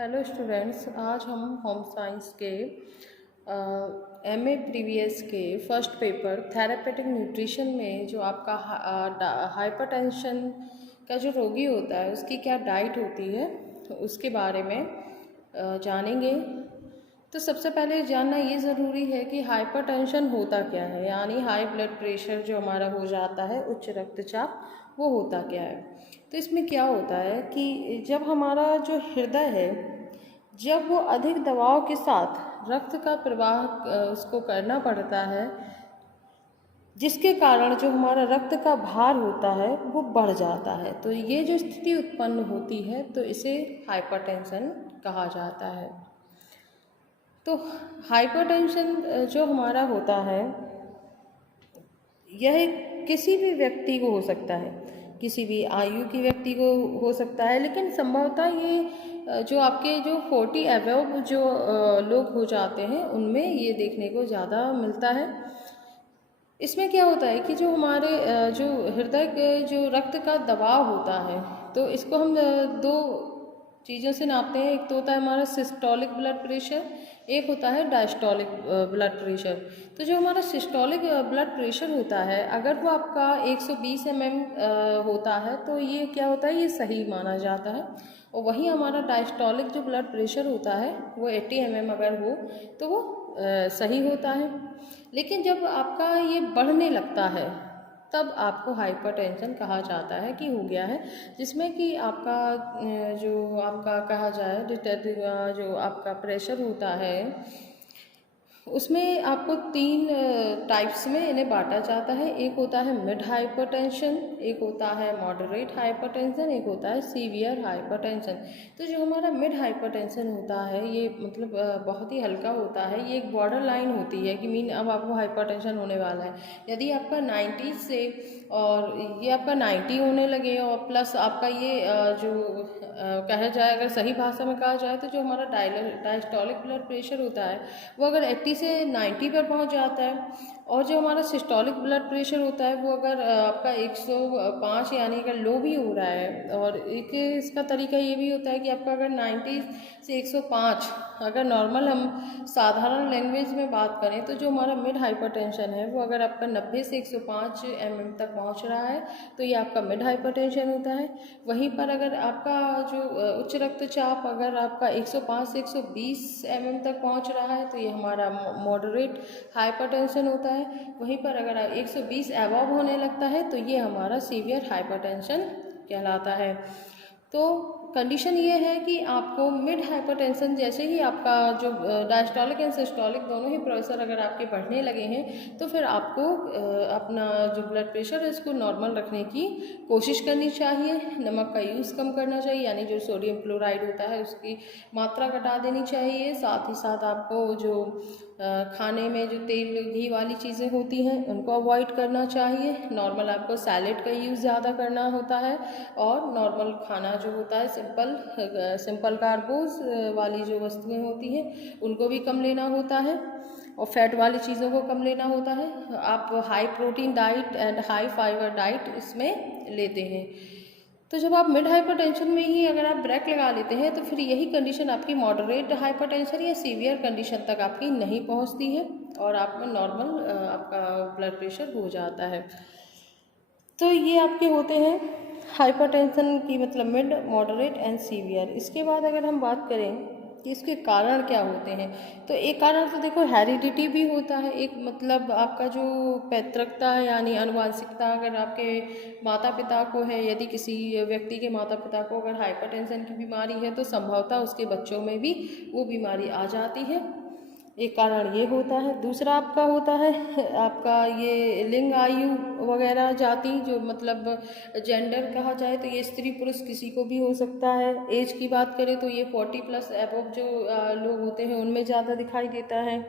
Hello students, आज हम home science के एमए प्रीवियस के फर्स्ट पेपर थेरेपेटिक न्यूट्रिशन में जो आपका हाइपरटेंशन का जो रोगी होता है उसकी क्या डाइट होती है तो उसके बारे में जानेंगे। तो सबसे पहले जानना ये ज़रूरी है कि हाइपरटेंशन होता क्या है, यानी हाई ब्लड प्रेशर जो हमारा हो जाता है, उच्च रक्तचाप, वो होता क्या है। तो इसमें क्या होता है कि जब हमारा जो हृदय है, जब वो अधिक दबाव के साथ रक्त का प्रवाह उसको करना पड़ता है, जिसके कारण जो हमारा रक्त का भार होता है वो बढ़ जाता है। तो ये जो स्थिति उत्पन्न होती है तो इसे हाइपरटेंशन कहा जाता है। तो हाइपरटेंशन जो हमारा होता है यह किसी भी व्यक्ति को हो सकता है, किसी भी आयु की व्यक्ति को हो सकता है, लेकिन संभवतः ये जो आपके जो 40 अबव जो लोग हो जाते हैं उनमें ये देखने को ज़्यादा मिलता है। इसमें क्या होता है कि जो हमारे जो हृदय के जो रक्त का दबाव होता है, तो इसको हम दो चीज़ों से नापते हैं। एक तो होता है हमारा सिस्टोलिक ब्लड प्रेशर, एक होता है डायस्टोलिक ब्लड प्रेशर। तो जो हमारा सिस्टोलिक ब्लड प्रेशर होता है, अगर वो आपका 120 mm होता है तो ये क्या होता है, ये सही माना जाता है। और वहीं हमारा डायस्टोलिक जो ब्लड प्रेशर होता है वो 80 mm अगर हो तो वो सही होता है। लेकिन जब आपका ये बढ़ने लगता है तब आपको हाइपरटेंशन कहा जाता है कि हो गया है, जिसमें कि आपका जो आपका कहा जाए जो आपका प्रेशर होता है उसमें आपको 3 टाइप्स में इन्हें बांटा जाता है। एक होता है मिड हाइपरटेंशन, एक होता है मॉडरेट हाइपरटेंशन, एक होता है सीवियर हाइपरटेंशन। तो जो हमारा मिड हाइपरटेंशन होता है ये मतलब बहुत ही हल्का होता है। ये एक बॉर्डर लाइन होती है कि मीन अब आपको हाइपरटेंशन होने वाला है। यदि आपका 90 से और ये आपका 90 होने लगे और प्लस आपका ये जो कहा जाए, अगर सही भाषा में कहा जाए तो जो हमारा डायस्टोलिक ब्लड प्रेशर होता है वो अगर 80 से 90 पर पहुंच जाता है, और जो हमारा सिस्टोलिक ब्लड प्रेशर होता है वो अगर आपका 105 यानी अगर लो भी हो रहा है। और एक इसका तरीका ये भी होता है कि आपका अगर 90 से 105 अगर नॉर्मल हम साधारण लैंग्वेज में बात करें तो जो हमारा मिड हाइपरटेंशन है वो अगर आपका 90 से 105 mm तक पहुंच रहा है तो ये आपका मिड हाइपरटेंशन होता है। वहीं पर अगर आपका जो उच्च रक्तचाप अगर आपका 105 से 120 mm तक पहुंच रहा है तो ये हमारा मॉडरेट हाइपरटेंशन होता है। वहीं पर अगर 120 अबव होने लगता है तो ये हमारा सीवियर हाइपरटेंशन कहलाता है। तो कंडीशन ये है कि आपको मिड हाइपरटेंशन जैसे ही आपका जो डायस्टोलिक एंड सिस्टोलिक दोनों ही प्रेशर अगर आपके बढ़ने लगे हैं तो फिर आपको अपना जो ब्लड प्रेशर है इसको नॉर्मल रखने की कोशिश करनी चाहिए। नमक का यूज़ कम करना चाहिए, यानी जो सोडियम क्लोराइड होता है उसकी मात्रा घटा देनी चाहिए। साथ ही साथ आपको जो खाने में जो तेल घी वाली चीज़ें होती हैं उनको अवॉइड करना चाहिए। नॉर्मल आपको सैलेड का यूज़ ज़्यादा करना होता है, और नॉर्मल खाना जो होता है सिंपल कार्बोज वाली जो वस्तुएं होती हैं उनको भी कम लेना होता है, और फैट वाली चीज़ों को कम लेना होता है। आप high protein diet and high fibre diet इसमें लेते हैं। तो जब आप मिड हाइपरटेंशन में ही अगर आप ब्रेक लगा लेते हैं तो फिर यही कंडीशन आपकी मॉडरेट हाइपरटेंशन या सीवियर कंडीशन तक आपकी नहीं पहुंचती है और आप में नॉर्मल आपका ब्लड प्रेशर हो जाता है। तो ये आपके होते हैं हाइपरटेंशन की मतलब मिड, मॉडरेट एंड सीवियर। इसके बाद अगर हम बात करें कि इसके कारण क्या होते हैं, तो एक कारण तो देखो हेरिडिटी भी होता है। एक मतलब आपका जो पैतृकता है यानी आनुवंशिकता, अगर आपके माता पिता को है, यदि किसी व्यक्ति के माता पिता को अगर हाइपरटेंशन की बीमारी है तो संभवतः उसके बच्चों में भी वो बीमारी आ जाती है। एक कारण ये होता है। दूसरा आपका होता है आपका ये लिंग, आयु वगैरह, जाति, जो मतलब जेंडर कहा जाए तो ये स्त्री पुरुष किसी को भी हो सकता है। एज की बात करें तो ये 40+ एबव जो लोग होते हैं उनमें ज़्यादा दिखाई देता है।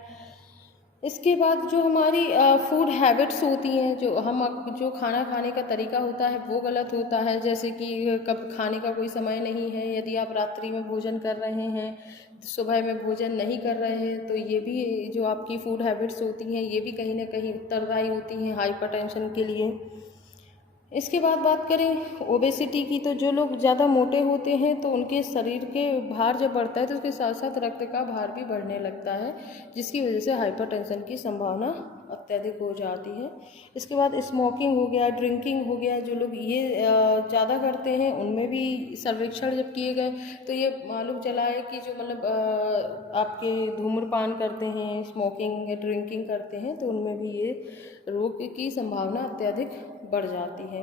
इसके बाद जो हमारी फूड हैबिट्स होती हैं, जो खाना खाने का तरीका होता है वो गलत होता है। जैसे कि कब खाने का कोई समय नहीं है, यदि आप रात्रि में भोजन कर रहे हैं, सुबह में भोजन नहीं कर रहे हैं, तो ये भी जो आपकी फूड हैबिट्स होती हैं ये भी कहीं ना कहीं उत्तरदायी होती हैं हाइपरटेंशन के लिए। इसके बाद बात करें ओबेसिटी की, तो जो लोग ज़्यादा मोटे होते हैं तो उनके शरीर के भार जब बढ़ता है तो उसके साथ साथ रक्त का भार भी बढ़ने लगता है, जिसकी वजह से हाइपरटेंशन की संभावना अत्यधिक हो जाती है। इसके बाद स्मोकिंग हो गया, ड्रिंकिंग हो गया, जो लोग ये ज़्यादा करते हैं उनमें भी सर्वेक्षण जब किए गए तो ये मालूम चला है कि जो मतलब आपके धूम्रपान करते हैं, स्मोकिंग ड्रिंकिंग करते हैं तो उनमें भी ये रोग की संभावना अत्यधिक बढ़ जाती है।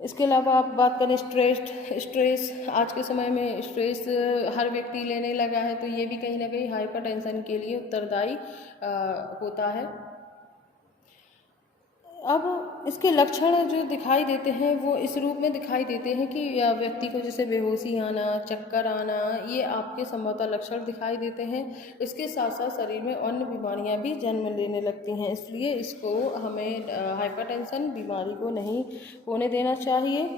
इसके अलावा आप बात करें स्ट्रेस आज के समय में स्ट्रेस हर व्यक्ति लेने लगा है, तो ये भी कहीं ना कहीं हाइपरटेंशन के लिए उत्तरदायी होता है। अब इसके लक्षण जो दिखाई देते हैं वो इस रूप में दिखाई देते हैं कि व्यक्ति को जैसे बेहोशी आना, चक्कर आना, ये आपके संभवतः लक्षण दिखाई देते हैं। इसके साथ साथ शरीर में अन्य बीमारियां भी जन्म लेने लगती हैं, इसलिए इसको हमें हाइपरटेंशन बीमारी को नहीं होने देना चाहिए।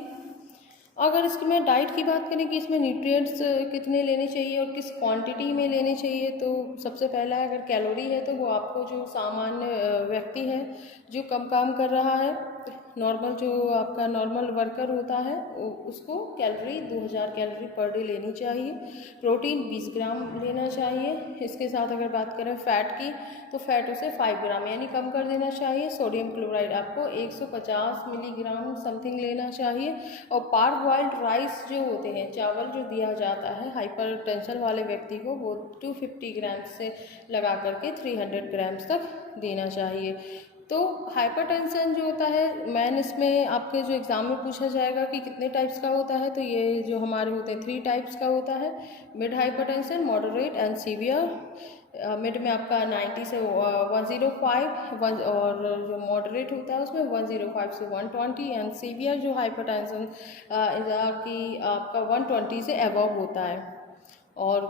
अगर इसमें डाइट की बात करें कि इसमें न्यूट्रिएंट्स कितने लेने चाहिए और किस क्वांटिटी में लेने चाहिए, तो सबसे पहला अगर कैलोरी है तो वो आपको जो सामान्य व्यक्ति है जो कम काम कर रहा है, नॉर्मल जो आपका नॉर्मल वर्कर होता है उसको कैलोरी 2000 कैलोरी पर डे लेनी चाहिए। प्रोटीन 20 ग्राम लेना चाहिए। इसके साथ अगर बात करें फ़ैट की तो फैट उसे 5 ग्राम यानी कम कर देना चाहिए। सोडियम क्लोराइड आपको 150 मिलीग्राम समथिंग लेना चाहिए। और पार्ब बॉइल्ड राइस जो होते हैं, चावल जो दिया जाता है हाइपरटेंशन वाले व्यक्ति को, वो 250 ग्राम से लगा करके 300 ग्राम्स तक देना चाहिए। तो हाइपरटेंशन जो होता है मैन, इसमें आपके जो एग्ज़ाम में पूछा जाएगा कि कितने टाइप्स का होता है, तो ये जो हमारे होते हैं 3 टाइप्स का होता है। Mid hypertension, moderate and severe. Mid में आपका 90 से 105 और जो मॉडरेट होता है उसमें 105 से 120 एंड सीवियर जो हाइपरटेंशन की आपका 120 से अबव होता है। और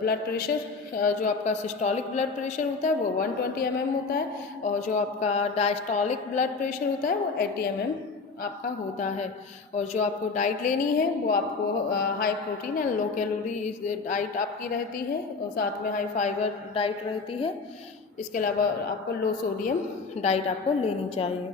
ब्लड प्रेशर जो आपका सिस्टोलिक ब्लड प्रेशर होता है वो 120 mm होता है, और जो आपका डायस्टोलिक ब्लड प्रेशर होता है वो 80 mm आपका होता है। और जो आपको डाइट लेनी है वो आपको high protein and low calorie diet आपकी रहती है, और साथ में हाई फाइबर डाइट रहती है। इसके अलावा आपको लो सोडियम डाइट आपको लेनी चाहिए।